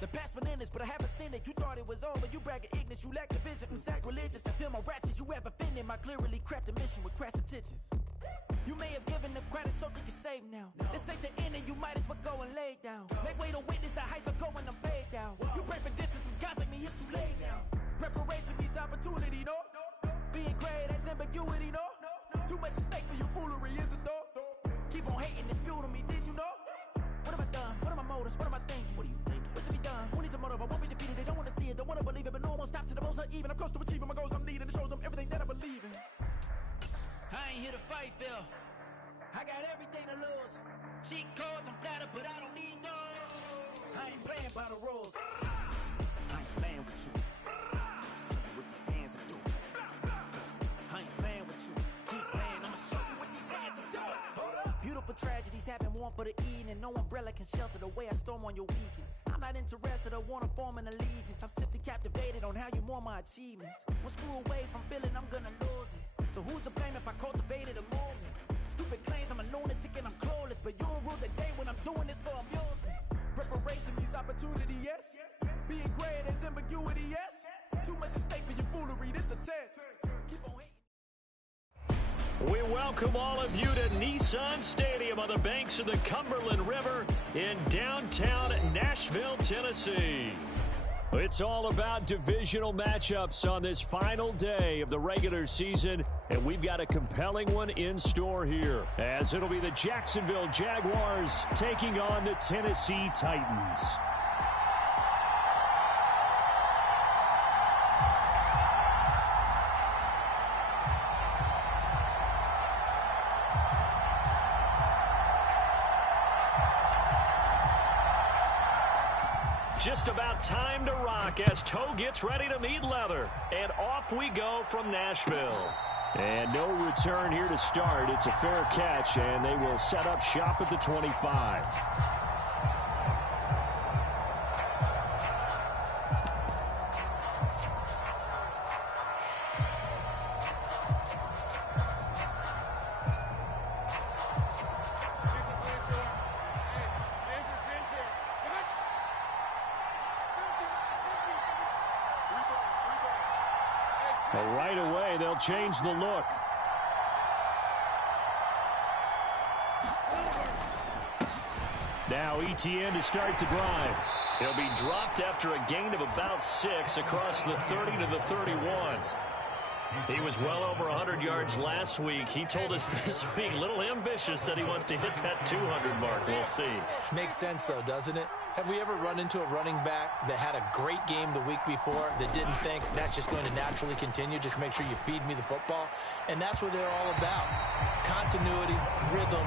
The past bananas, but I haven't seen it. You thought it was over, you bragging ignorance, you lack the vision. I'm sacrilegious, I feel my raptors, you ever offended my clearly crafted mission with crass intentions. You may have given the credit so that you're safe now. This ain't the end and you might as well go and lay down. Make way to witness the heights are going, I'm paid down. You pray for distance from guys like me, it's too late now. Preparation means opportunity, no? Being great has ambiguity, no? Too much at stake for your foolery, is it though? Keep on hating, it's fuel to me, did you know? What have I done? What are my motives? What am I thinking? What are you thinking? What's to be done? Who needs a motive? I won't be defeated, they don't want to see it, don't want to believe it, but no one will stop to the most uneven. I'm close to achieving my goals, I'm needing to show them everything that I believe in. I ain't here to fight, Phil. I got everything to lose. Cheat codes, I'm flattered, but I don't need those. I ain't playing by the rules. I ain't playing with you. Show you what these hands are doing. I ain't playing with you. Keep playing, I'ma show you what these hands are doing. Hold up. Beautiful tragedies happen, one for the evening. No umbrella can shelter the way I storm on your weekends. I'm not interested, I wanna form an allegiance. I'm simply captivated on how you mourn my achievements. One screw away from feeling I'm gonna lose it. So who's to blame if I cultivated a movement? Stupid claims I'm a lunatic and I'm clueless, but you'll rule the day when I'm doing this for amusement. Preparation means opportunity, yes. Being great is ambiguity, yes. Too much at stake for your foolery, this a test. Keep on hating. We welcome all of you to Nissan Stadium on the banks of the Cumberland River in downtown Nashville, Tennessee. It's all about divisional matchups on this final day of the regular season, and we've got a compelling one in store here, as it'll be the Jacksonville Jaguars taking on the Tennessee Titans. Just about time to rock as toe gets ready to meet leather. And off we go from Nashville. And no return here to start. It's a fair catch, and they will set up shop at the 25. Well, right away, they'll change the look. Now ETN to start the drive. He'll be dropped after a gain of about 6 across the 30 to the 31. He was well over 100 yards last week. He told us this week, a little ambitious, that he wants to hit that 200 mark. We'll see. Makes sense, though, doesn't it? Have we ever run into a running back that had a great game the week before that didn't think that's just going to naturally continue? Just make sure you feed me the football. And that's what they're all about. Continuity, rhythm,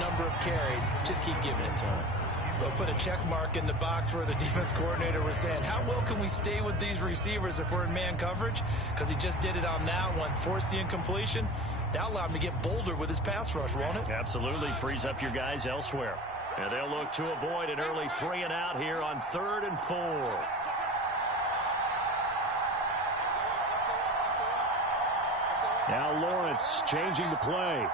number of carries. Just keep giving it to them. They'll put a check mark in the box where the defense coordinator was saying, how well can we stay with these receivers if we're in man coverage? Because he just did it on that one, forced the incompletion. That'll allow him to get bolder with his pass rush, won't it? Absolutely. Frees up your guys elsewhere. And they'll look to avoid an early 3 and out here on 3rd and 4. Now Lawrence changing the play.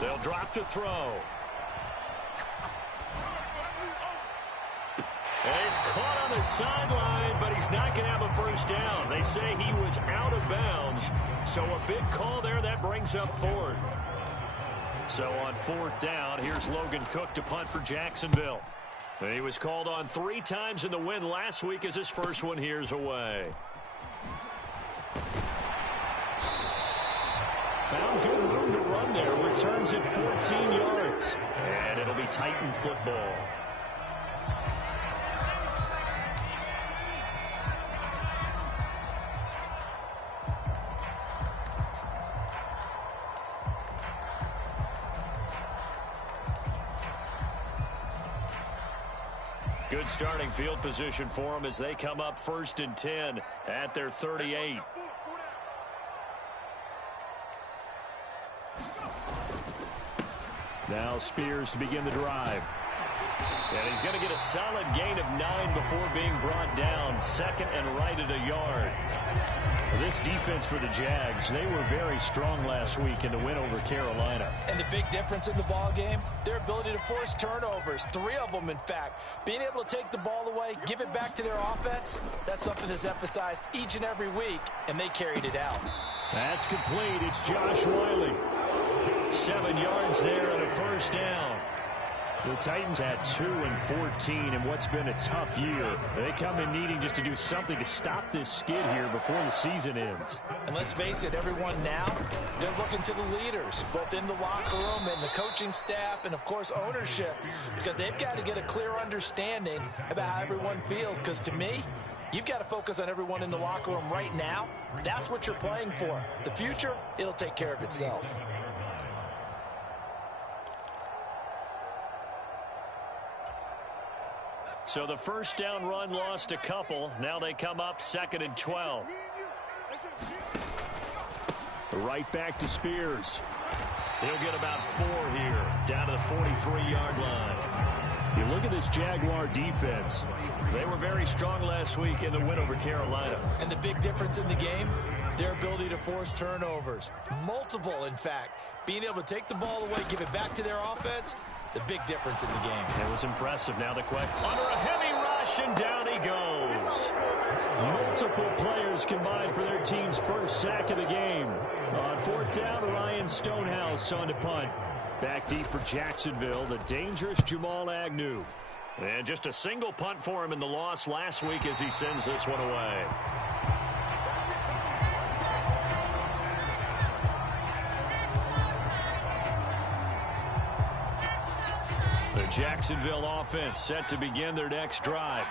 They'll drop to throw. And he's caught on the sideline, but he's not going to have a first down. They say he was out of bounds, so a big call there. That brings up 4th. So on 4th down, here's Logan Cook to punt for Jacksonville. And he was called on 3 times in the win last week as his first one here's away. Found good room to run there. Returns at 14 yards. And it'll be Titan football. Good starting field position for them as they come up 1st and 10 at their 38. Now Spears to begin the drive. And he's going to get a solid gain of 9 before being brought down. Second and right at a yard. This defense for the Jags, they were very strong last week in the win over Carolina. And the big difference in the ball game, their ability to force turnovers, 3 of them in fact. Being able to take the ball away, give it back to their offense, that's something that's emphasized each and every week, and they carried it out. That's complete. It's Josh Wiley. 7 yards there and a first down. The Titans had 2 and 14 in what's been a tough year. They come in needing just to do something to stop this skid here before the season ends. And let's face it, everyone now, they're looking to the leaders, both in the locker room and the coaching staff and, of course, ownership, because they've got to get a clear understanding about how everyone feels. Because to me, you've got to focus on everyone in the locker room right now. That's what you're playing for. The future, it'll take care of itself. So the first down run lost a couple. Now they come up 2nd and 12. Right back to Spears. He'll get about 4 here, down to the 43-yard line. You look at this Jaguar defense. They were very strong last week in the win over Carolina. And the big difference in the game, their ability to force turnovers. Multiple, in fact. Being able to take the ball away, give it back to their offense, the big difference in the game. It was impressive. Now the question. Under a heavy rush, and down he goes. Multiple players combined for their team's first sack of the game. On 4th down, Ryan Stonehouse on to punt. Back deep for Jacksonville, the dangerous Jamal Agnew. And just a single punt for him in the loss last week as he sends this one away. The Jacksonville offense set to begin their next drive.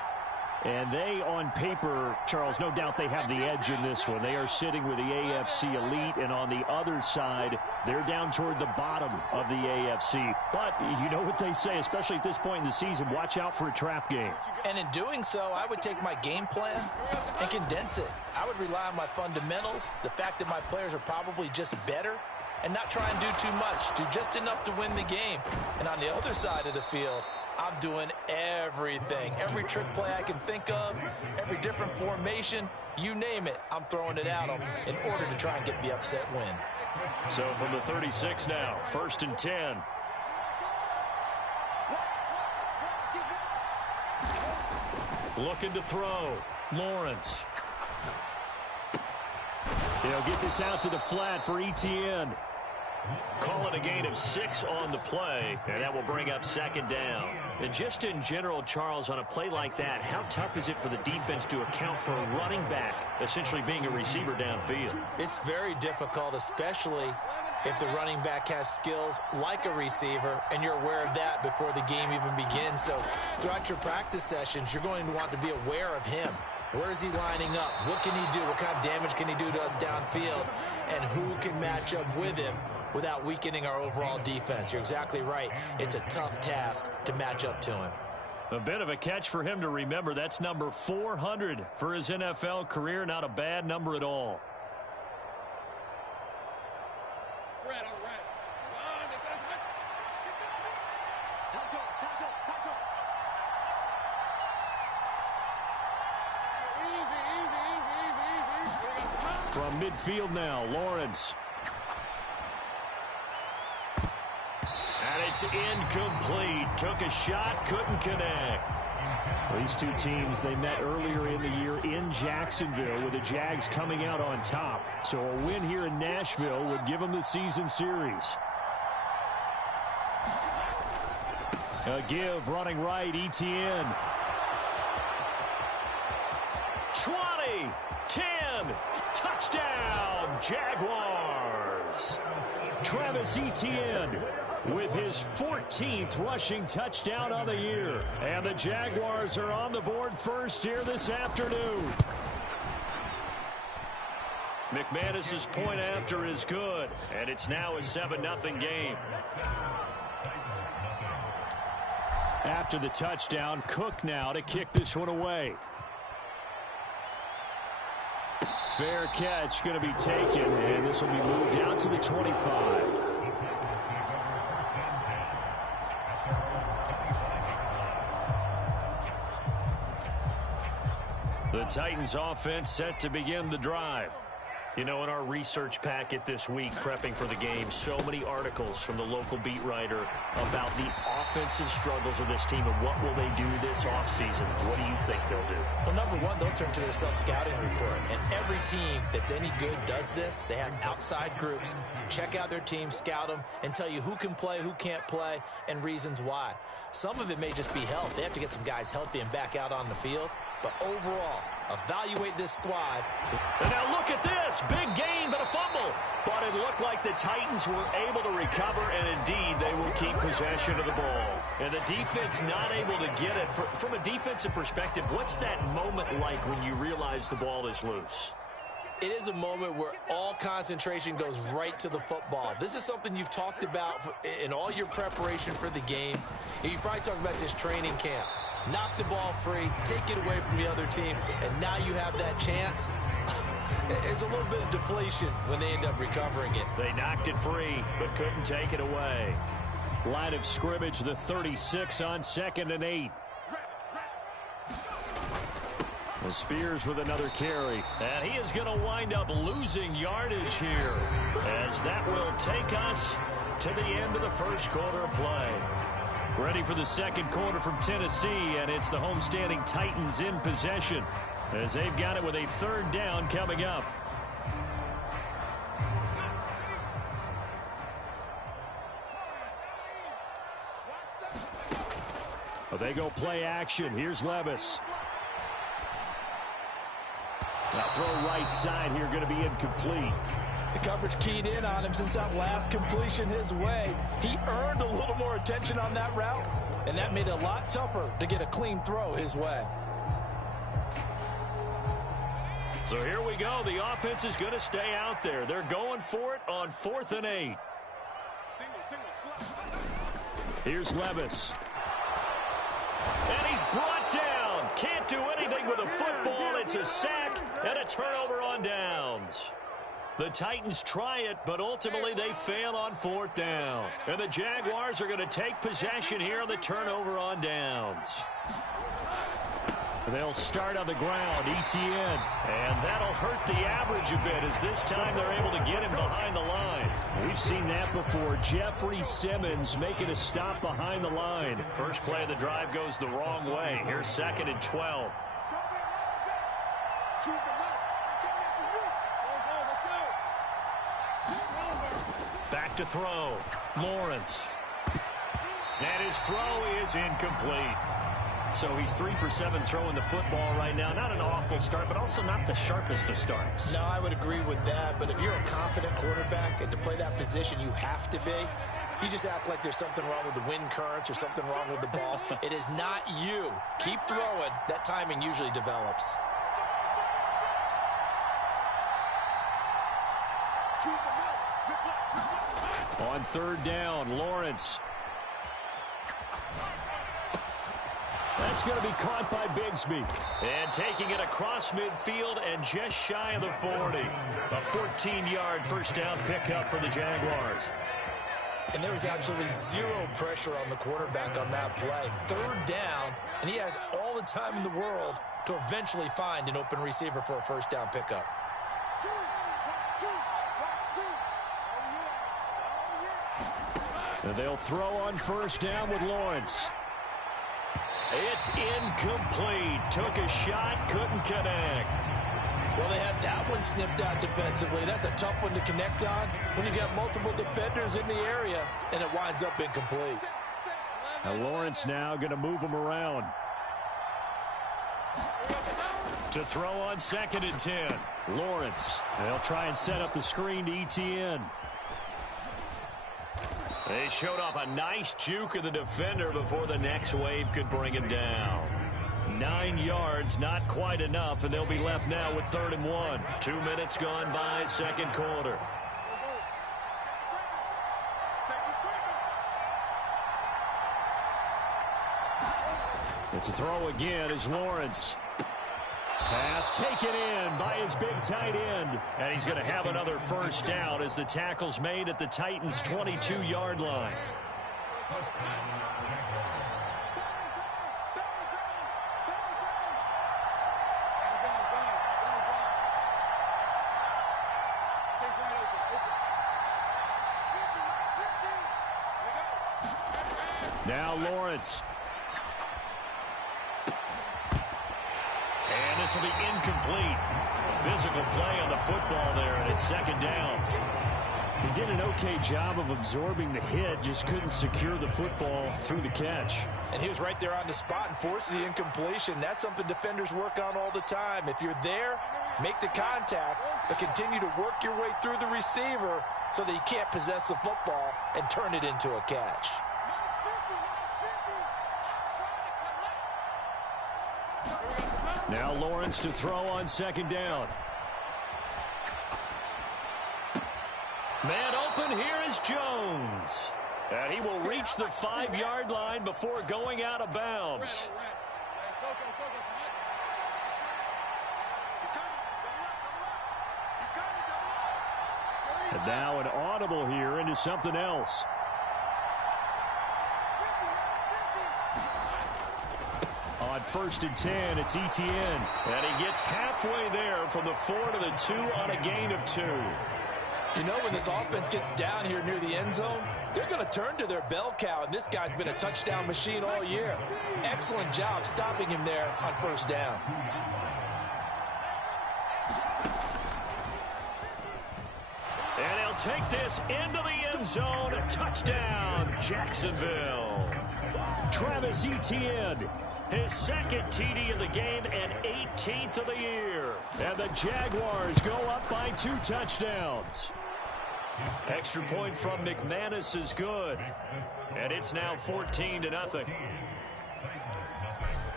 And they, on paper, Charles, no doubt they have the edge in this one. They are sitting with the AFC elite, and on the other side, they're down toward the bottom of the AFC. But you know what they say, especially at this point in the season, watch out for a trap game. And in doing so, I would take my game plan and condense it. I would rely on my fundamentals, the fact that my players are probably just better, and not try and do too much, do just enough to win the game. And on the other side of the field, I'm doing everything. Every trick play I can think of, every different formation, you name it, I'm throwing it at them in order to try and get the upset win. So from the 36 now, 1st and 10. Looking to throw. Lawrence. He'll get this out to the flat for Etienne. Call it a gain of 6 on the play, and that will bring up 2nd down. And just in general, Charles, on a play like that, how tough is it for the defense to account for a running back essentially being a receiver downfield? It's very difficult, especially if the running back has skills like a receiver, and you're aware of that before the game even begins. So throughout your practice sessions, you're going to want to be aware of him. Where is he lining up? What can he do? What kind of damage can he do to us downfield? And who can match up with him without weakening our overall defense? You're exactly right. It's a tough task to match up to him. A bit of a catch for him to remember. That's number 400 for his NFL career. Not a bad number at all. Fred, all right. From midfield now, Lawrence. And it's incomplete. Took a shot, couldn't connect. These two teams, they met earlier in the year in Jacksonville with the Jags coming out on top. So a win here in Nashville would give them the season series. A give running right, Etienne. 20, 10, touchdown, Jaguars. Travis Etienne with his 14th rushing touchdown on the year. And the Jaguars are on the board first here this afternoon. McManus's point after is good, and it's now a 7-0 game. After the touchdown, Cook now to kick this one away. Fair catch going to be taken, and this will be moved out to the 25. The Titans offense set to begin the drive. You know, in our research packet this week, prepping for the game, so many articles from the local beat writer about the offensive struggles of this team and what will they do this offseason. What do you think they'll do? Well, number one, they'll turn to their self-scouting report. And every team that's any good does this. They have outside groups, check out their team, scout them, and tell you who can play, who can't play, and reasons why. Some of it may just be health. They have to get some guys healthy and back out on the field. But overall, evaluate this squad. And now look at this. Big gain, but a fumble. But it looked like the Titans were able to recover, and indeed they will keep possession of the ball. And the defense not able to get it. From a defensive perspective, what's that moment like when you realize the ball is loose? It is a moment where all concentration goes right to the football. This is something you've talked about in all your preparation for the game. You probably talked about this training camp. Knock the ball free, take it away from the other team, and now you have that chance. It's a little bit of deflation when they end up recovering it. They knocked it free, but couldn't take it away. Line of scrimmage, the 36 on 2nd and 8. The Spears with another carry. And he is going to wind up losing yardage here, as that will take us to the end of the first quarter of play. Ready for the second quarter from Tennessee, and it's the homestanding Titans in possession as they've got it with a 3rd down coming up. They go play action. Here's Levis. Now throw right side here, going to be incomplete. The coverage keyed in on him since that last completion his way. He earned a little more attention on that route, and that made it a lot tougher to get a clean throw his way. So here we go. The offense is going to stay out there. They're going for it on 4th and 8. Here's Levis. And he's brought down. Can't do anything with a football. It's a sack and a turnover on downs. The Titans try it, but ultimately they fail on 4th down. And the Jaguars are going to take possession here on the turnover on downs. They'll start on the ground, Etienne. And that'll hurt the average a bit, as this time they're able to get him behind the line. We've seen that before. Jeffrey Simmons making a stop behind the line. First play of the drive goes the wrong way. Here's 2nd and 12. Back to throw. Lawrence. And his throw is incomplete. So he's 3 for 7 throwing the football right now. Not an awful start, but also not the sharpest of starts. No, I would agree with that. But if you're a confident quarterback and to play that position, you have to be. You just act like there's something wrong with the wind currents or something wrong with the ball. It is not you. Keep throwing. That timing usually develops. On 3rd down, Lawrence. That's going to be caught by Bigsby. And taking it across midfield and just shy of the 40. A 14-yard first down pickup for the Jaguars. And there was absolutely zero pressure on the quarterback on that play. 3rd down, and he has all the time in the world to eventually find an open receiver for a first down pickup. And they'll throw on 1st down with Lawrence. It's incomplete. Took a shot, couldn't connect. Well, they had that one snipped out defensively. That's a tough one to connect on when you got multiple defenders in the area, and it winds up incomplete. And Lawrence now going to move him around. To throw on 2nd and 10. Lawrence. They'll try and set up the screen to Etienne. They showed off a nice juke of the defender before the next wave could bring him down. 9 yards, not quite enough, and they'll be left now with 3rd and 1. 2 minutes gone by, second quarter. And to throw again is Lawrence. Pass taken in by his big tight end. And he's going to have another first down as the tackle's made at the Titans' 22-yard line. Now Lawrence. And this will be incomplete. Physical play on the football there, and it's second down. He did an okay job of absorbing the hit, just couldn't secure the football through the catch. And he was right there on the spot and forces the incompletion. That's something defenders work on all the time. If you're there, make the contact, but continue to work your way through the receiver so that he can't possess the football and turn it into a catch. Now Lawrence to throw on second down. Man open, here is Jones. And he will reach the 5-yard line before going out of bounds. And now an audible here into something else. On 1st and 10, it's Etienne. And he gets halfway there from the 4 to the 2 on a gain of 2. You know, when this offense gets down here near the end zone, they're going to turn to their bell cow, and this guy's been a touchdown machine all year. Excellent job stopping him there on 1st down. And he'll take this into the end zone. A touchdown, Jacksonville. Travis Etienne, his second TD of the game and 18th of the year. And the Jaguars go up by 2 touchdowns. Extra point from McManus is good. And it's now 14-0.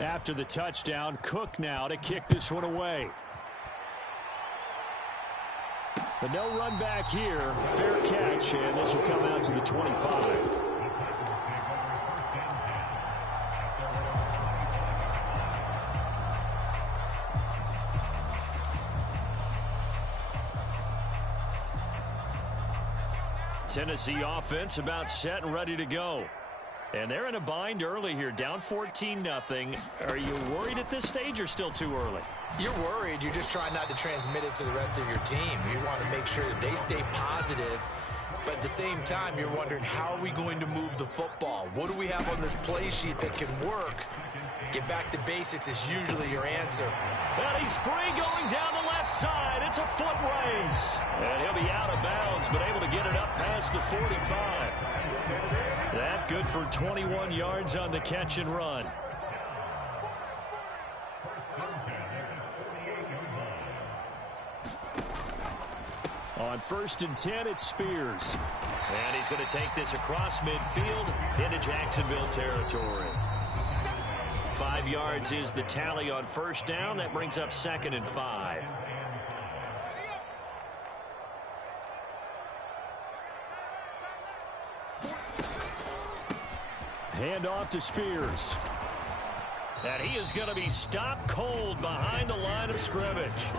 After the touchdown, Cook now to kick this one away. But no run back here. Fair catch, and this will come out to the 25. Tennessee offense about set and ready to go. And they're in a bind early here, down 14-0. Are you worried at this stage or still too early? You're worried. You're just trying not to transmit it to the rest of your team. You want to make sure that they stay positive. But at the same time, you're wondering, how are we going to move the football? What do we have on this play sheet that can work? Get back to basics is usually your answer. And he's free going down the left side. It's a foot race. And he'll be out of bounds, but able to get it up past the 45. That good for 21 yards on the catch and run. On 1st and 10, it's Spears. And he's going to take this across midfield into Jacksonville territory. 5 yards is the tally on 1st down. That brings up 2nd and 5. Hand off to Spears. And he is going to be stopped cold behind the line of scrimmage.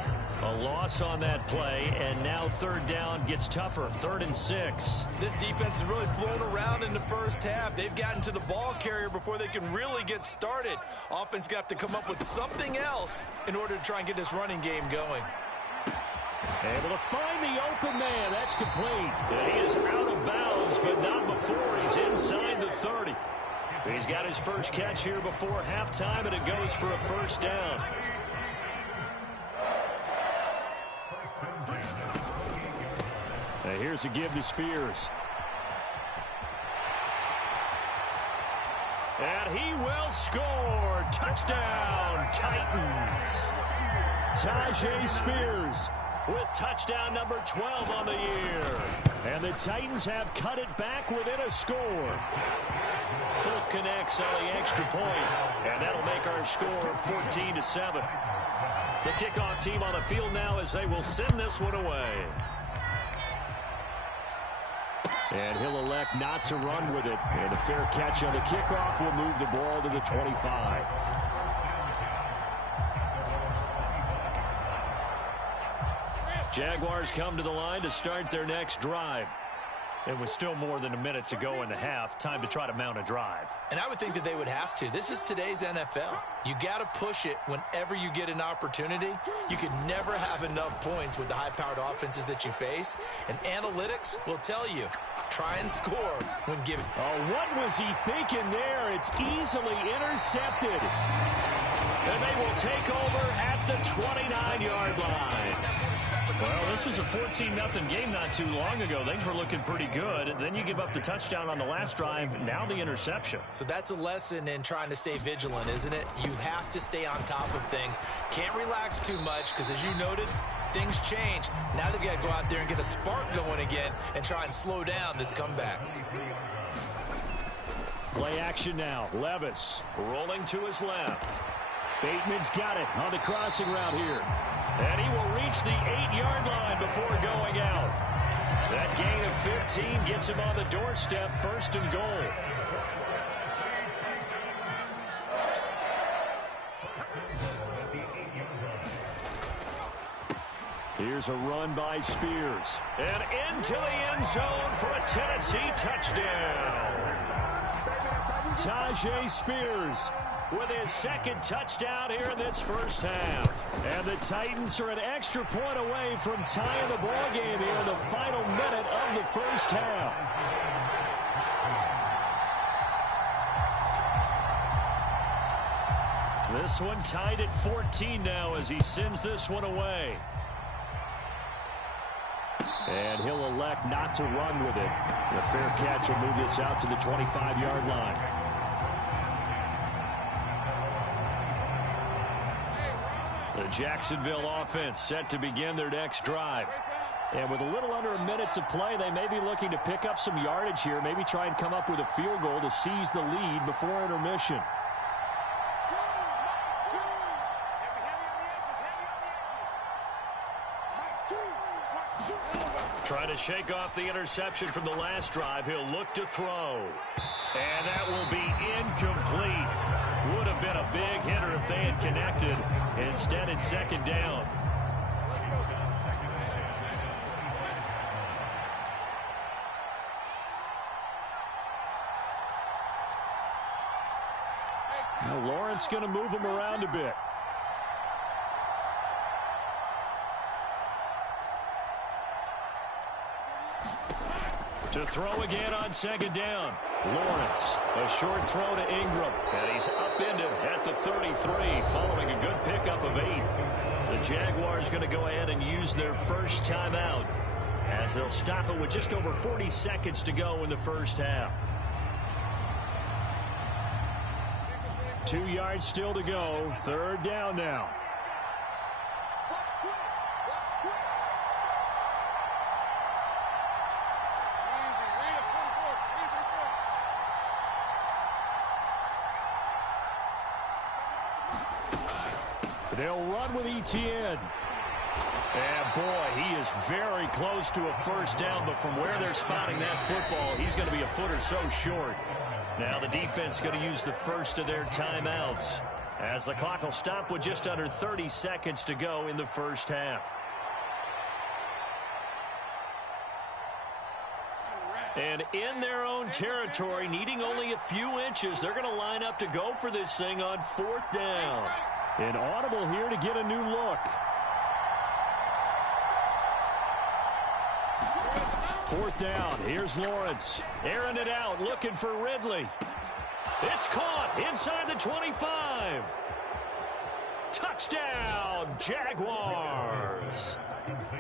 A loss on that play, and now 3rd down gets tougher. 3rd and 6. This defense has really flown around in the first half. They've gotten to the ball carrier before they can really get started. Offense got to come up with something else in order to try and get this running game going. Able to find the open man. That's complete. And he is out of bounds, but not before he's inside the 30. He's got his first catch here before halftime, and it goes for a 1st down. And here's a give to Spears. And he will score. Touchdown, Titans. Tyjae Spears with touchdown number 12 on the year. And the Titans have cut it back within a score. Fulk connects on the extra point, and that'll make our score 14-7. The kickoff team on the field now as they will send this one away. And he'll elect not to run with it. And a fair catch on the kickoff will move the ball to the 25. Jaguars come to the line to start their next drive. It was still more than a minute to go in the half. Time to try to mount a drive. And I would think that they would have to. This is today's NFL. You got to push it whenever you get an opportunity. You can never have enough points with the high-powered offenses that you face. And analytics will tell you, try and score when given. Oh, what was he thinking there? It's easily intercepted. And they will take over at the 29-yard line. Well, this was a 14-0 game not too long ago. Things were looking pretty good. Then you give up the touchdown on the last drive. Now the interception. So that's a lesson in trying to stay vigilant, isn't it? You have to stay on top of things. Can't relax too much because, as you noted, things change. Now they've got to go out there and get a spark going again and try and slow down this comeback. Play action now. Levis rolling to his left. Bateman's got it on the crossing route here. And he will reach the 8-yard line before going out. That gain of 15 gets him on the doorstep, 1st and goal. Here's a run by Spears. And into the end zone for a Tennessee touchdown. Tyjae Spears with his 2nd touchdown here in this first half. And the Titans are an extra point away from tying the ball game here in the final minute of the first half. This one tied at 14 now as he sends this one away. And he'll elect not to run with it. The fair catch will move this out to the 25-yard line. The Jacksonville offense set to begin their next drive. And with a little under a minute to play, they may be looking to pick up some yardage here, maybe try and come up with a field goal to seize the lead before intermission. Trying to shake off the interception from the last drive. He'll look to throw. And that will be incomplete. Would have been a big hitter if they had connected. Instead, it's 2nd down. Now Lawrence going to move him around a bit. To throw again on 2nd down. Lawrence, a short throw to Ingram. And he's upended at the 33 following a good pickup of 8. The Jaguars going to go ahead and use their first timeout as they'll stop it with just over 40 seconds to go in the first half. 2 yards still to go. 3rd down now. They'll run with Etienne. And boy, he is very close to a first down, but from where they're spotting that football, he's going to be a foot or so short. Now the defense going to use the first of their timeouts as the clock will stop with just under 30 seconds to go in the first half. And in their own territory, needing only a few inches, they're going to line up to go for this thing on 4th down. An audible here to get a new look. 4th down. Here's Lawrence. Airing it out, looking for Ridley. It's caught inside the 25. Touchdown, Jaguars.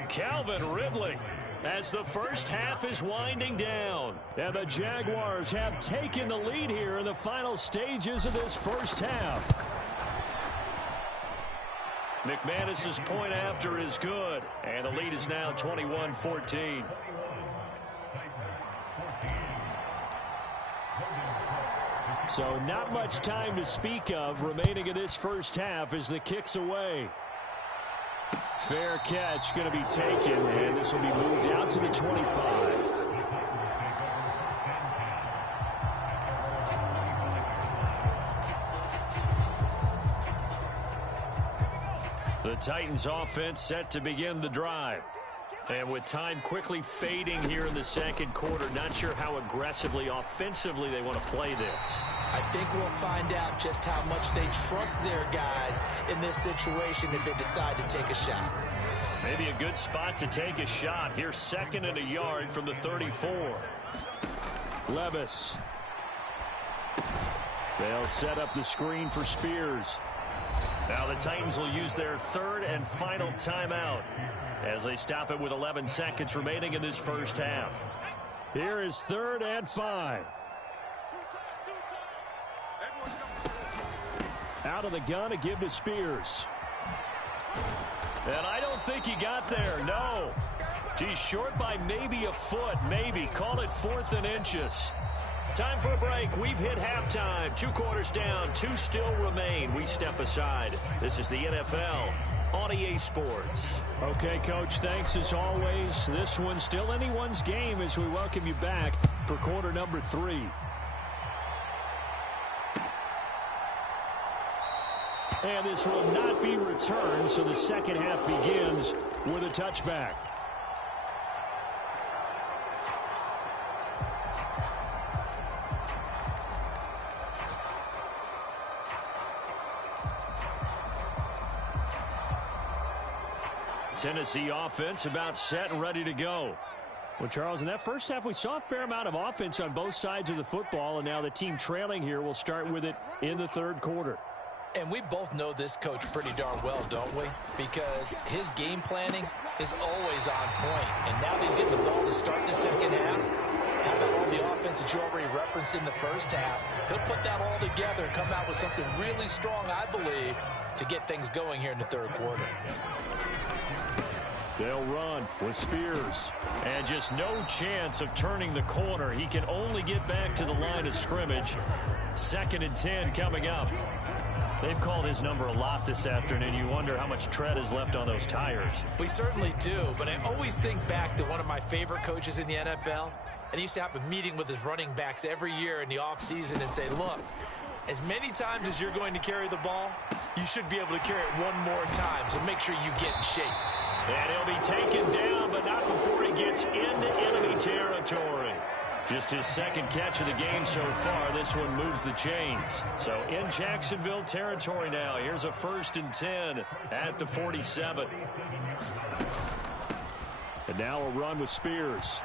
Calvin Ridley as the first half is winding down. And the Jaguars have taken the lead here in the final stages of this first half. McManus's point after is good, and the lead is now 21-14. So not much time to speak of remaining in this first half as the kick's away. Fair catch going to be taken, and this will be moved out to the 25. The Titans offense set to begin the drive. And with time quickly fading here in the second quarter, not sure how aggressively, offensively they want to play this. I think we'll find out just how much they trust their guys in this situation if they decide to take a shot. Maybe a good spot to take a shot. Here's 2nd and a yard from the 34. Levis. They'll set up the screen for Spears. Now the Titans will use their 3rd and final timeout as they stop it with 11 seconds remaining in this first half. Here is 3rd and 5. Out of the gun to give to Spears. And I don't think he got there, no. He's short by maybe a foot, maybe. Call it 4th and inches. Time for a break. We've hit halftime. 2 quarters down, 2 still remain. We step aside. This is the NFL on EA Sports. Okay, Coach, thanks as always. This one's still anyone's game as we welcome you back for quarter number 3. And this will not be returned, so the second half begins with a touchback. Tennessee offense about set and ready to go. Well, Charles, in that first half, we saw a fair amount of offense on both sides of the football, and now the team trailing here will start with it in the 3rd quarter. And we both know this coach pretty darn well, don't we? Because his game planning is always on point. And now that he's getting the ball to start the second half, how about all the offense that you already referenced in the first half? He'll put that all together and come out with something really strong, I believe, to get things going here in the 3rd quarter. They'll run with Spears. And just no chance of turning the corner. He can only get back to the line of scrimmage. 2nd and 10 coming up. They've called his number a lot this afternoon. You wonder how much tread is left on those tires. We certainly do, but I always think back to one of my favorite coaches in the NFL. And he used to have a meeting with his running backs every year in the offseason and say, look, as many times as you're going to carry the ball, you should be able to carry it one more time, so make sure you get in shape. And he'll be taken down, but not before he gets into enemy territory. Just his 2nd catch of the game so far. This one moves the chains. So in Jacksonville territory now. Here's a 1st and 10 at the 47. And now a run with Spears.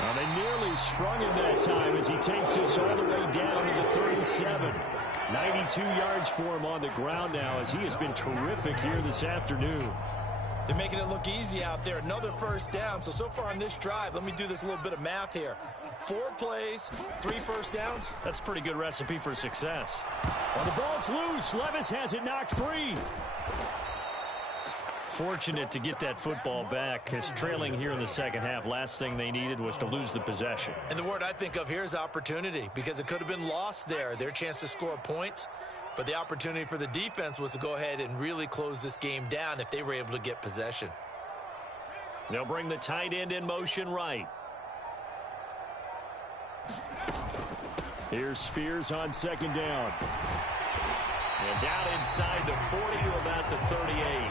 Well, they nearly sprung him that time as he takes us all the way down to the 37. 92 yards for him on the ground now as he has been terrific here this afternoon. They're making it look easy out there. Another 1st down. So far on this drive, let me do this little bit of math here. 4 plays, 3 first downs. That's a pretty good recipe for success. Well, the ball's loose. Levis has it knocked free. Fortunate to get that football back, because trailing here in the second half, last thing they needed was to lose the possession. And the word I think of here is opportunity, because it could have been lost there. Their chance to score points, but the opportunity for the defense was to go ahead and really close this game down if they were able to get possession. They'll bring the tight end in motion right. Here's Spears on 2nd down. And down inside the 40 to about the 38.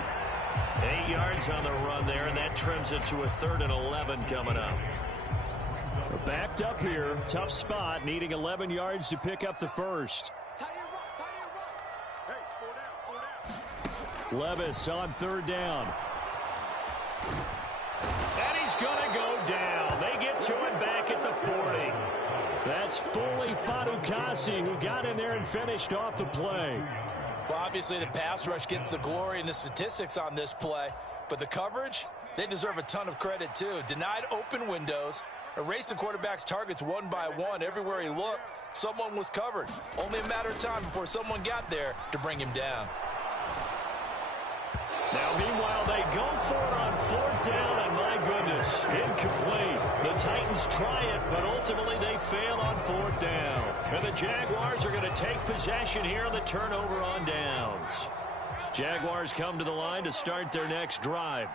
8 yards on the run there, and that trims it to a 3rd and 11 coming up. Backed up here, tough spot, needing 11 yards to pick up the first. Levis on 3rd down. And he's going to go down. They get to it back at the 40. That's Foley Fatukasi who got in there and finished off the play. Well, obviously the pass rush gets the glory and the statistics on this play, but the coverage, they deserve a ton of credit too. Denied open windows, erased the quarterback's targets one by one. Everywhere he looked, someone was covered. Only a matter of time before someone got there to bring him down. Now, meanwhile, they go for it on 4th down, and my goodness, incomplete. The Titans try it, but ultimately they fail on 4th down. And the Jaguars are going to take possession here on the turnover on downs. Jaguars come to the line to start their next drive.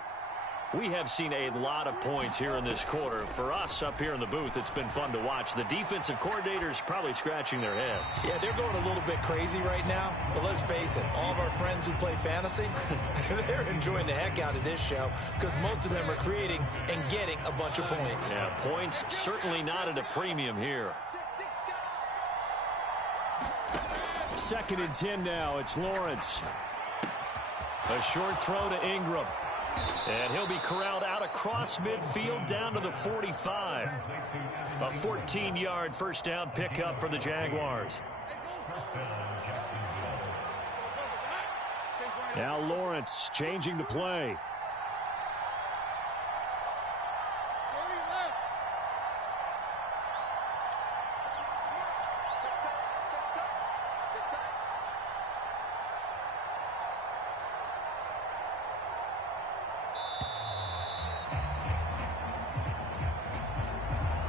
We have seen a lot of points here in this quarter. For us up here in the booth, it's been fun to watch. The defensive coordinators probably scratching their heads. Yeah, they're going a little bit crazy right now. But let's face it, all of our friends who play fantasy, they're enjoying the heck out of this show because most of them are creating and getting a bunch of points. Yeah, points certainly not at a premium here. 2nd and 10 now. It's Lawrence. A short throw to Ingram. And he'll be corralled out across midfield down to the 45. A 14-yard first down pickup for the Jaguars. Now Lawrence changing the play.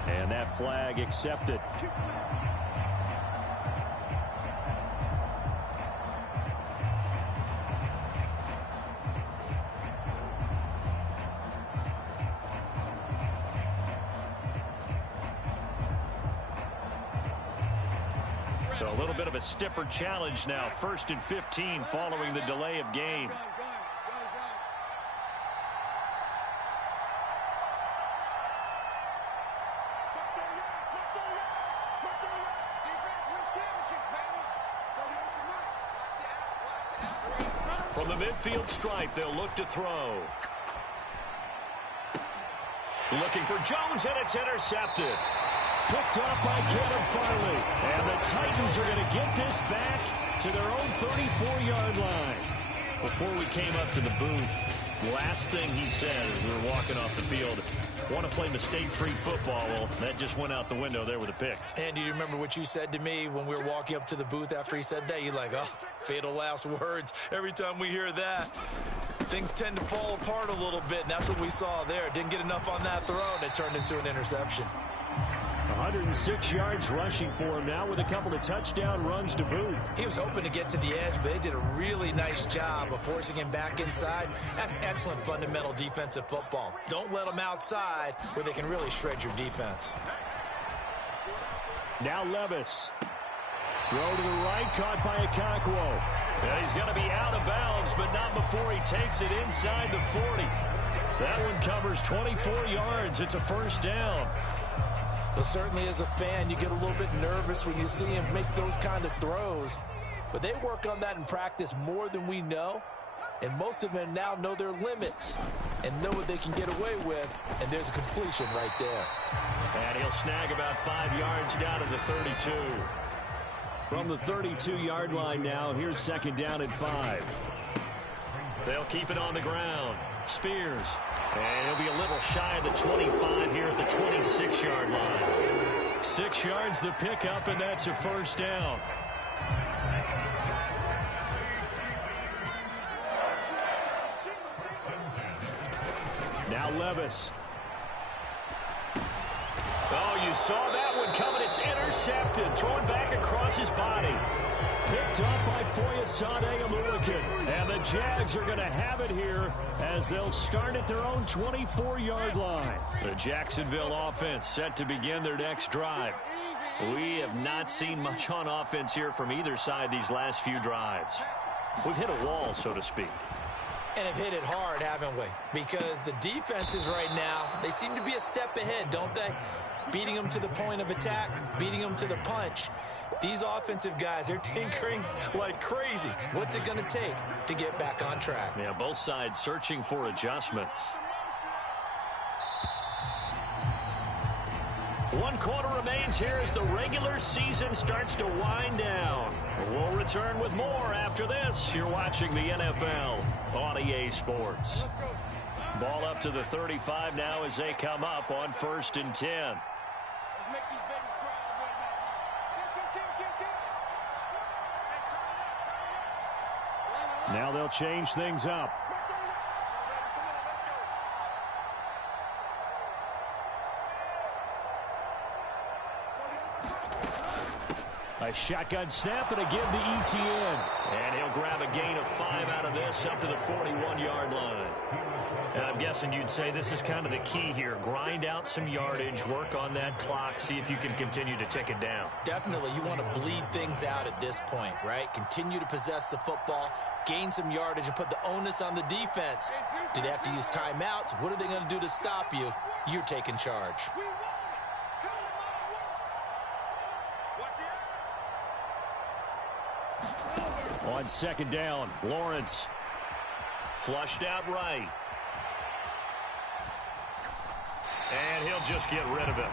And that flag accepted. So a little bit of a stiffer challenge now. 1st and 15 following the delay of game. From the midfield stripe, they'll look to throw. Looking for Jones, and it's intercepted. Picked off by Caleb Farley. And the Titans are going to get this back to their own 34-yard line. Before we came up to the booth, last thing he said as we were walking off the field, want to play mistake-free football. Well, that just went out the window there with a pick. And do you remember what you said to me when we were walking up to the booth after he said that? You're like, oh, fatal last words. Every time we hear that, things tend to fall apart a little bit, and that's what we saw there. Didn't get enough on that throw, and it turned into an interception. 106 yards rushing for him now with a couple of touchdown runs to boot. He was hoping to get to the edge, but they did a really nice job of forcing him back inside. That's excellent fundamental defensive football. Don't let them outside where they can really shred your defense. Now Levis. Throw to the right, caught by Okonkwo. And he's going to be out of bounds, but not before he takes it inside the 40. That one covers 24 yards. It's a first down. Well, certainly as a fan, you get a little bit nervous when you see him make those kind of throws. But they work on that in practice more than we know. And most of them now know their limits and know what they can get away with. And there's a completion right there. And he'll snag about 5 yards down to the 32. From the 32-yard line now, here's 2nd down and 5. They'll keep it on the ground. Spears. And he'll be a little shy of the 25 here at the 26-yard line. 6 yards the pickup, and that's a first down. Now Levis. Oh, you saw that one coming. It's intercepted. Thrown back across his body. Picked off by Foyesade Amulikin. And the Jags are going to have it here as they'll start at their own 24-yard line. The Jacksonville offense set to begin their next drive. We have not seen much on offense here from either side these last few drives. We've hit a wall, so to speak. And have hit it hard, haven't we? Because the defenses right now, they seem to be a step ahead, don't they? Beating them to the point of attack, beating them to the punch. These offensive guys, they're tinkering like crazy. What's it going to take to get back on track? Yeah, both sides searching for adjustments. 1 quarter remains here as the regular season starts to wind down. We'll return with more after this. You're watching the NFL on EA Sports. Ball up to the 35 now as they come up on 1st and 10. Now they'll change things up. A shotgun snap and a give to Etienne. And he'll grab a gain of 5 out of this. this up to the 41-yard line. And I'm guessing you'd say this is kind of the key here. Grind out some yardage, work on that clock, see if you can continue to tick it down. Definitely. You want to bleed things out at this point, right? Continue to possess the football, gain some yardage, and put the onus on the defense. Do they have to use timeouts? What are they going to do to stop you? You're taking charge. On second down, Lawrence. Flushed out right. And he'll just get rid of it.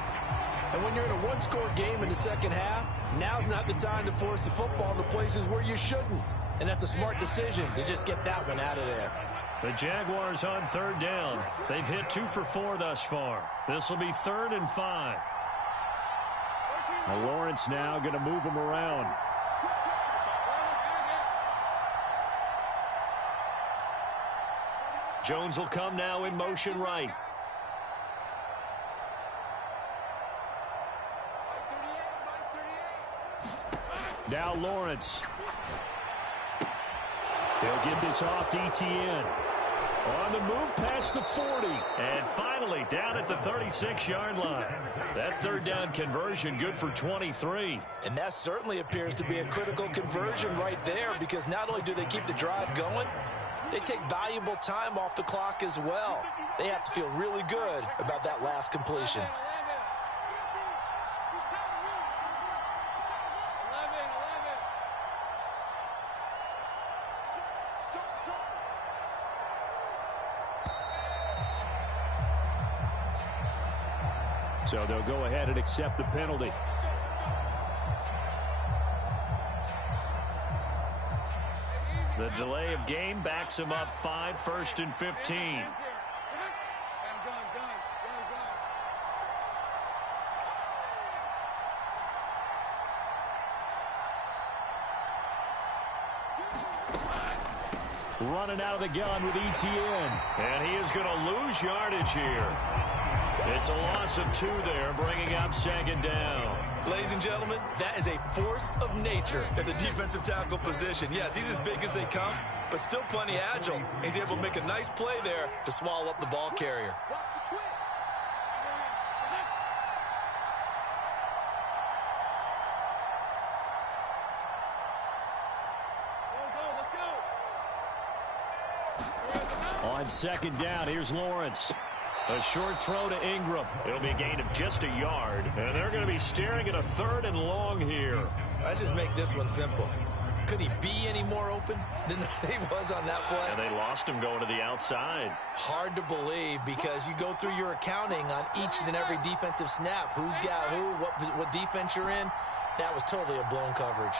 And when you're in a one-score game in the second half, now's not the time to force the football into places where you shouldn't. And that's a smart decision to just get that one out of there. The Jaguars on third down. They've hit 2 for 4 thus far. This will be 3rd and 5. Now Lawrence now going to move him around. Jones will come now in motion right. Now Lawrence. He'll get this off to Etienne. On the move past the 40. And finally down at the 36-yard line. That third down conversion good for 23. And that certainly appears to be a critical conversion right there, because not only do they keep the drive going, they take valuable time off the clock as well. They have to feel really good about that last completion. So they'll go ahead and accept the penalty. The delay of game backs him up 5, 1st and 15. Running out of the gun with Etienne. And he is going to lose yardage here. It's a loss of 2 there, bringing up second down. Ladies and gentlemen, that is a force of nature at the defensive tackle position. Yes, he's as big as they come, but still plenty agile. He's able to make a nice play there to swallow up the ball carrier. On second down, here's Lawrence. A short throw to Ingram. It'll be a gain of just a yard. And they're going to be staring at a 3rd and long here. Let's just make this one simple. Could he be any more open than he was on that play? And they lost him going to the outside. Hard to believe, because you go through your accounting on each and every defensive snap. Who's got who, what defense you're in. That was totally a blown coverage.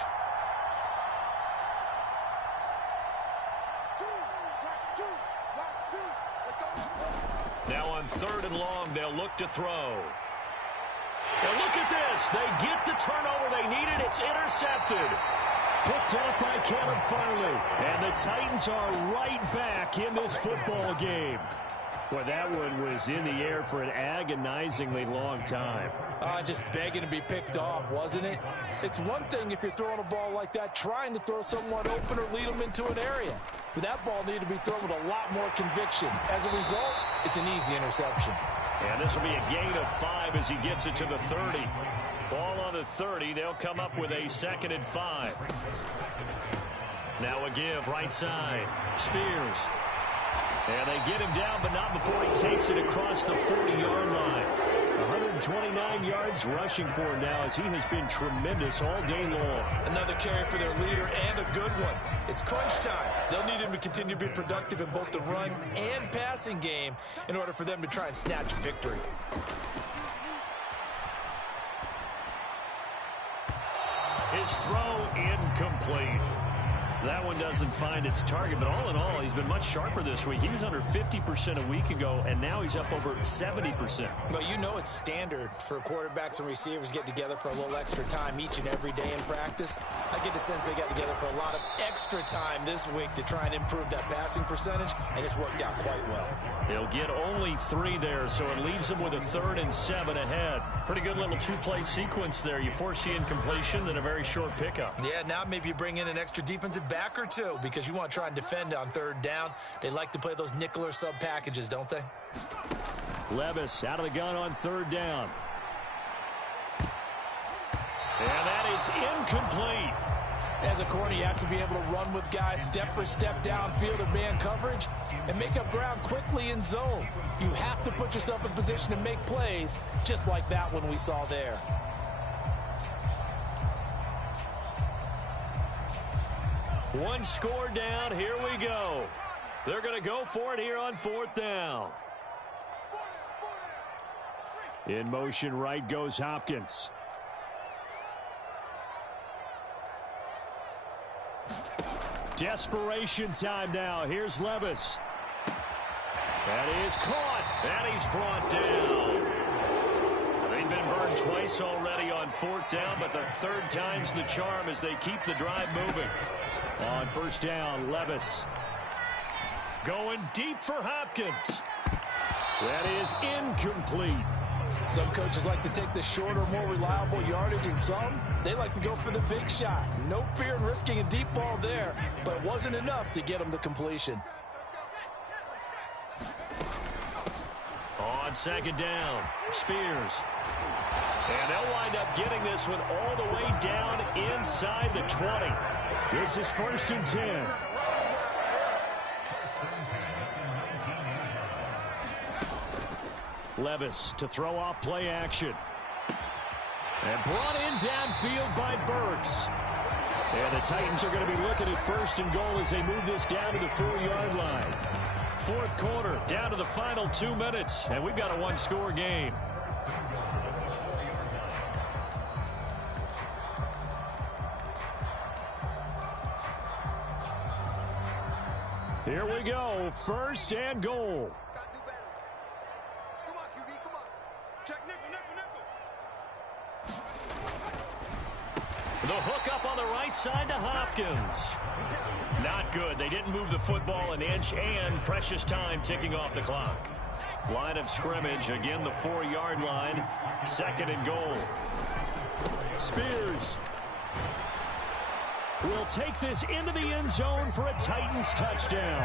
Now on 3rd and long, they'll look to throw. And look at this. They get the turnover they needed. It's intercepted. Picked up by Caleb Farley. And the Titans are right back in this football game. Boy, that one was in the air for an agonizingly long time. Just begging to be picked off, wasn't it? It's one thing if you're throwing a ball like that, trying to throw someone open or lead them into an area. But that ball needed to be thrown with a lot more conviction. As a result, it's an easy interception. And this will be a gain of 5 as he gets it to the 30. Ball on the 30. They'll come up with a 2nd and 5. Now a give right side. Spears. And they get him down, but not before he takes it across the 40-yard line. 129 yards rushing for him now, as he has been tremendous all day long. Another carry for their leader, and a good one. It's crunch time. They'll need him to continue to be productive in both the run and passing game in order for them to try and snatch a victory. His throw incomplete. That one doesn't find its target, but all in all, he's been much sharper this week. He was under 50% a week ago, and now he's up over 70%. Well, you know it's standard for quarterbacks and receivers get together for a little extra time each and every day in practice. I get the sense they got together for a lot of extra time this week to try and improve that passing percentage, and it's worked out quite well. He'll get only 3 there, so it leaves him with a 3rd and 7 ahead. Pretty good little 2-play sequence there. You force the incompletion, then a very short pickup. Yeah, now maybe you bring in an extra defensive back backer, too, because you want to try and defend on third down. They like to play those nickel or sub packages, don't they? Levis out of the gun on third down. And that is incomplete. As a corner, you have to be able to run with guys step for step downfield in man coverage and make up ground quickly in zone. You have to put yourself in position to make plays, just like that one we saw there. One score down. Here we go. They're going to go for it here on fourth down. In motion, right goes Hopkins. Desperation time now. Here's Levis. That is caught. And he's brought down. They've been burned twice already on fourth down, but the third time's the charm as they keep the drive moving. On first down, Levis. Going deep for Hopkins. That is incomplete. Some coaches like to take the shorter, more reliable yardage, and some, they like to go for the big shot. No fear in risking a deep ball there, but it wasn't enough to get them the completion. On second down, Spears. And they'll wind up getting this one all the way down inside the 20. This is 1st and 10. Levis to throw off play action. And brought in downfield by Burks. And the Titans are going to be looking at 1st and goal as they move this down to the 4-yard line. Fourth quarter, down to the final 2 minutes, and we've got a one-score game. Here we go, 1st and goal. The hook up on the right side to Hopkins. Not good. They didn't move the football an inch, and precious time ticking off the clock. Line of scrimmage, again the 4-yard line. 2nd and goal. Spears will take this into the end zone for a Titans touchdown.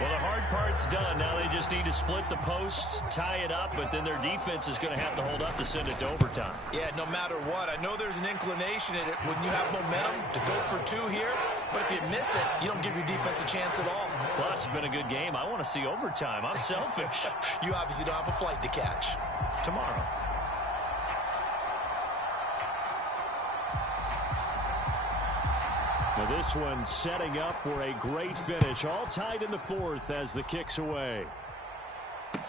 Well, the hard part's done. Now they just need to split the post, tie it up, but then their defense is going to have to hold up to send it to overtime. Yeah, no matter what. I know there's an inclination in it when you have momentum to go for 2 here, but if you miss it, you don't give your defense a chance at all. Plus, it's been a good game. I want to see overtime. I'm selfish. You obviously don't have a flight to catch. Tomorrow. Now this one setting up for a great finish. All tied in the 4th as the kick's away.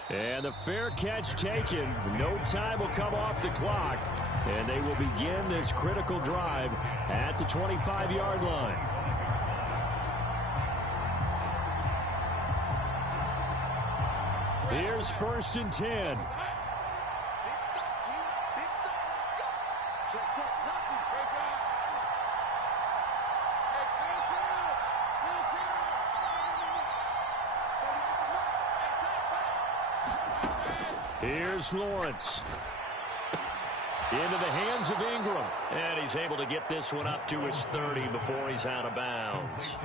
And the fair catch taken. No time will come off the clock. And they will begin this critical drive at the 25-yard line. Here's 1st and 10. Here's Lawrence. Into the hands of Ingram. And he's able to get this one up to his 30 before he's out of bounds.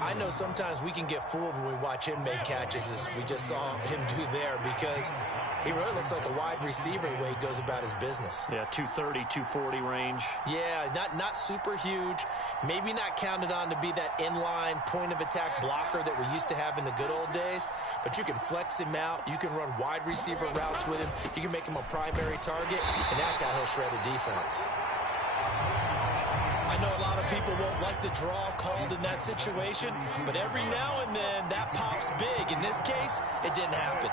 I know sometimes we can get fooled when we watch him make catches, as we just saw him do there, because he really looks like a wide receiver the way he goes about his business. Yeah, 230, 240 range. Yeah, not super huge. Maybe not counted on to be that inline point-of-attack blocker that we used to have in the good old days, but you can flex him out. You can run wide receiver routes with him. You can make him a primary target, and that's how he'll shred a defense. I know a lot of people won't like the draw called in that situation, but every now and then that pops big. In this case, it didn't happen.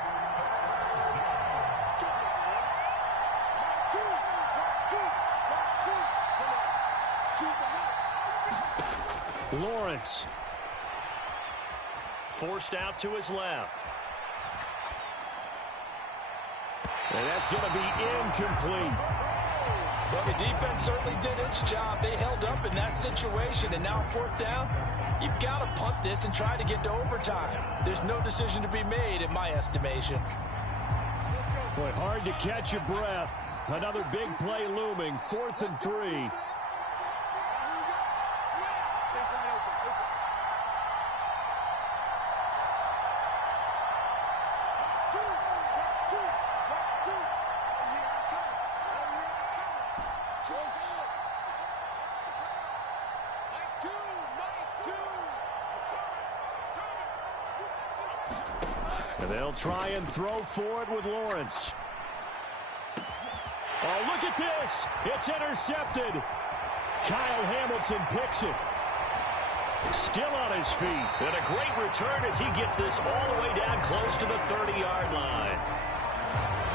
Lawrence. Forced out to his left. And that's going to be incomplete. Well, the defense certainly did its job. They held up in that situation, and now 4th down, you've got to punt this and try to get to overtime. There's no decision to be made in my estimation. Boy, hard to catch your breath. Another big play looming. 4th and 3. And they'll try and throw for it with Lawrence. Oh, look at this. It's intercepted. Kyle Hamilton picks it. Still on his feet. And a great return as he gets this all the way down close to the 30-yard line.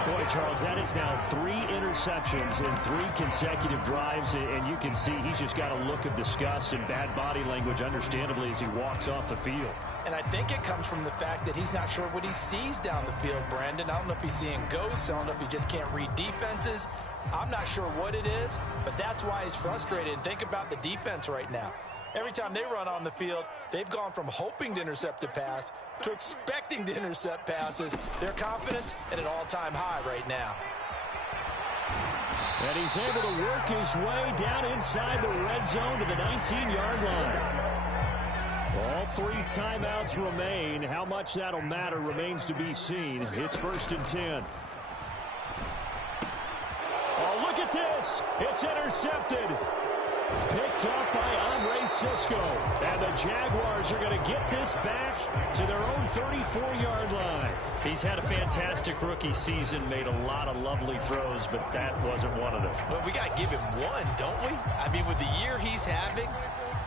Boy, Charles, that is now 3 interceptions in 3 consecutive drives, and you can see he's just got a look of disgust and bad body language, understandably, as he walks off the field. And I think it comes from the fact that he's not sure what he sees down the field, Brandon. I don't know if he's seeing ghosts. I don't know if he just can't read defenses. I'm not sure what it is, but that's why he's frustrated. And think about the defense right now. Every time they run on the field, they've gone from hoping to intercept a pass to expecting to intercept passes. Their confidence at an all-time high right now. And he's able to work his way down inside the red zone to the 19-yard line. All 3 timeouts remain. How much that'll matter remains to be seen. It's 1st and 10. Oh, look at this. It's intercepted. Picked up by Andre Cisco. And the Jaguars are going to get this back to their own 34-yard line. He's had a fantastic rookie season, made a lot of lovely throws, but that wasn't one of them. But we got to give him one, don't we? I mean, with the year he's having,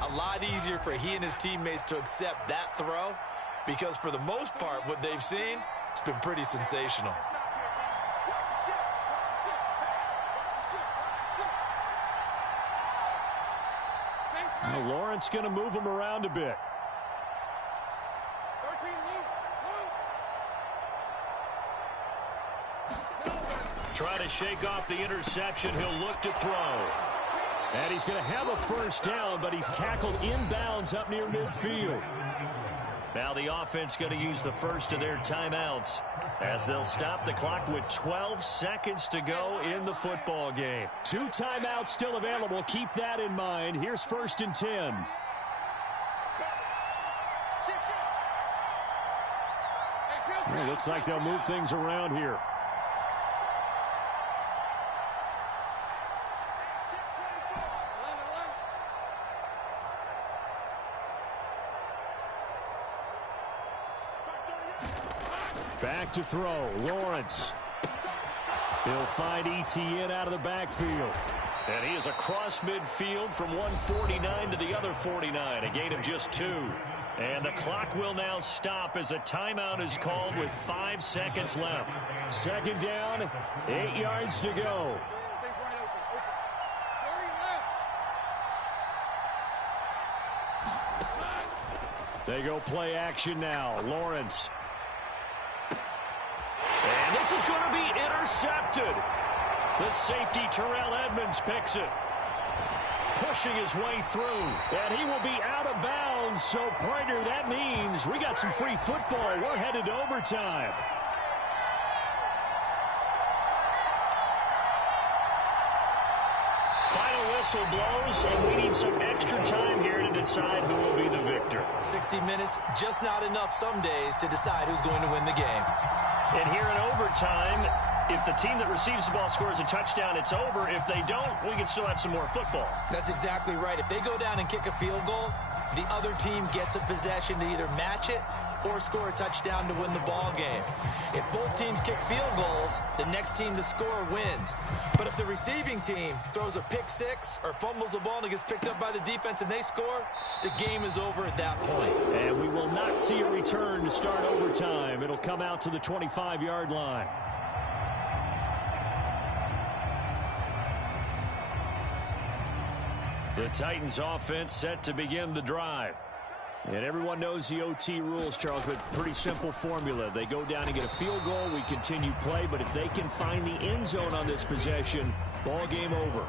a lot easier for he and his teammates to accept that throw, because for the most part, what they've seen, it's been pretty sensational. Now Lawrence going to move him around a bit. Trying to shake off the interception. He'll look to throw. And he's going to have a first down, but he's tackled inbounds up near midfield. Now the offense going to use the first of their timeouts as they'll stop the clock with 12 seconds to go in the football game. 2 timeouts still available. Keep that in mind. Here's 1st and 10. Well, looks like they'll move things around here. Back to throw. Lawrence. He'll find Etienne out of the backfield. And he is across midfield from one 49 to the other 49. A gain of just 2. And the clock will now stop as a timeout is called with 5 seconds left. 2nd down, 8 yards to go. They go play action now. Lawrence. And this is going to be intercepted. The safety, Terrell Edmonds, picks it. Pushing his way through. And he will be out of bounds. So, partner, that means we got some free football. We're headed to overtime. Final whistle blows, and we need some extra time here to decide who will be the victor. 60 minutes, just not enough some days to decide who's going to win the game. And here in overtime, if the team that receives the ball scores a touchdown, it's over. If they don't, we can still have some more football. That's exactly right. If they go down and kick a field goal, the other team gets a possession to either match it or score a touchdown to win the ball game. If both teams kick field goals, the next team to score wins. But if the receiving team throws a pick six or fumbles the ball and it gets picked up by the defense and they score, the game is over at that point. And we will not see a return to start overtime. It'll come out to the 25-yard line. The Titans offense set to begin the drive. And everyone knows the OT rules, Charles, but pretty simple formula. They go down and get a field goal, we continue play, but if they can find the end zone on this possession, ball game over.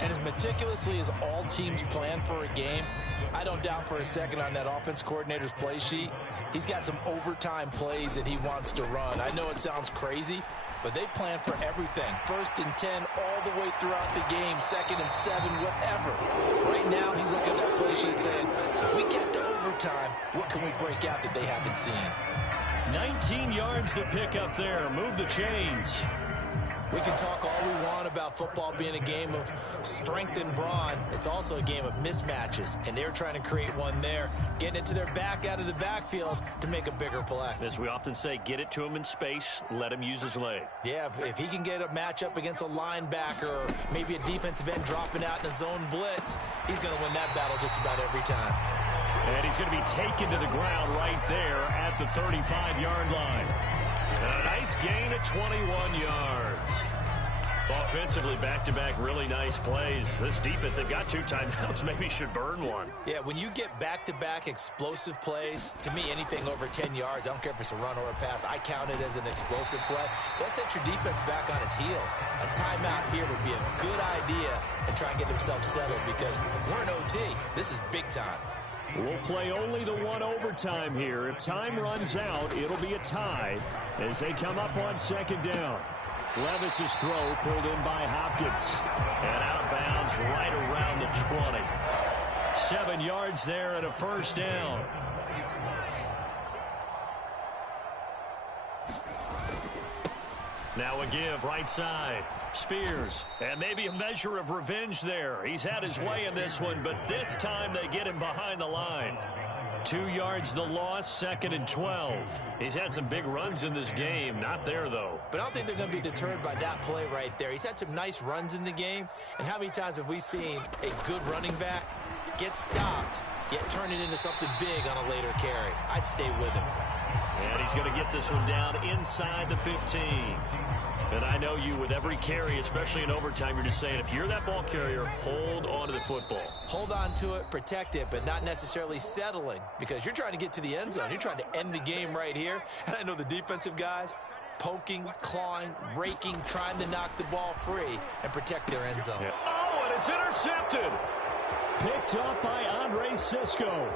And as meticulously as all teams plan for a game, I don't doubt for a second on that offense coordinator's play sheet, he's got some overtime plays that he wants to run. I know it sounds crazy, but they plan for everything. 1st and 10 all the way throughout the game, 2nd and 7, whatever. Right now, he's looking at that play sheet saying, if we get to overtime, what can we break out that they haven't seen? 19 yards to pick up there. Move the chains. We can talk all we want about football being a game of strength and brawn. It's also a game of mismatches, and they're trying to create one there, getting it to their back out of the backfield to make a bigger play. As we often say, get it to him in space, let him use his leg. Yeah, if he can get a matchup against a linebacker or maybe a defensive end dropping out in a zone blitz, he's going to win that battle just about every time. And he's going to be taken to the ground right there at the 35-yard line. A nice gain of 21 yards. Offensively, back-to-back really nice plays. This defense, they've got 2 timeouts, maybe should burn one. Yeah, when you get back-to-back explosive plays, to me, anything over 10 yards, I don't care if it's a run or a pass, I count it as an explosive play. That sets your defense back on its heels. A timeout here would be a good idea and try and get themselves settled because we're in OT. This is big time. We'll play only the 1 overtime here. If time runs out, it'll be a tie as they come up on 2nd down. Levis's throw pulled in by Hopkins. And out of bounds right around the 20. 7 yards there and a 1st down. Now a give right side. Spears. And maybe a measure of revenge there. He's had his way in this one, but this time they get him behind the line. 2 yards the loss, 2nd and 12. He's had some big runs in this game. Not there, though. But I don't think they're going to be deterred by that play right there. He's had some nice runs in the game. And how many times have we seen a good running back get stopped, yet turn it into something big on a later carry? I'd stay with him. And he's going to get this one down inside the 15. And I know you, with every carry, especially in overtime, you're just saying, if you're that ball carrier, hold on to the football. Hold on to it, protect it, but not necessarily settling because you're trying to get to the end zone. You're trying to end the game right here. And I know the defensive guys poking, clawing, raking, trying to knock the ball free and protect their end zone. Yeah. Oh, and it's intercepted. Picked up by Andre Cisco.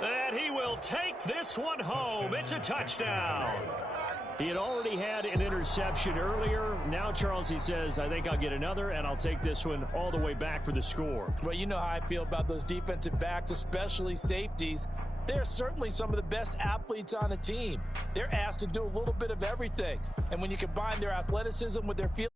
And he will take this one home. It's a touchdown. He had already had an interception earlier. Now, Charles, he says, I think I'll get another, and I'll take this one all the way back for the score. Well, you know how I feel about those defensive backs, especially safeties. They're certainly some of the best athletes on a team. They're asked to do a little bit of everything. And when you combine their athleticism with their field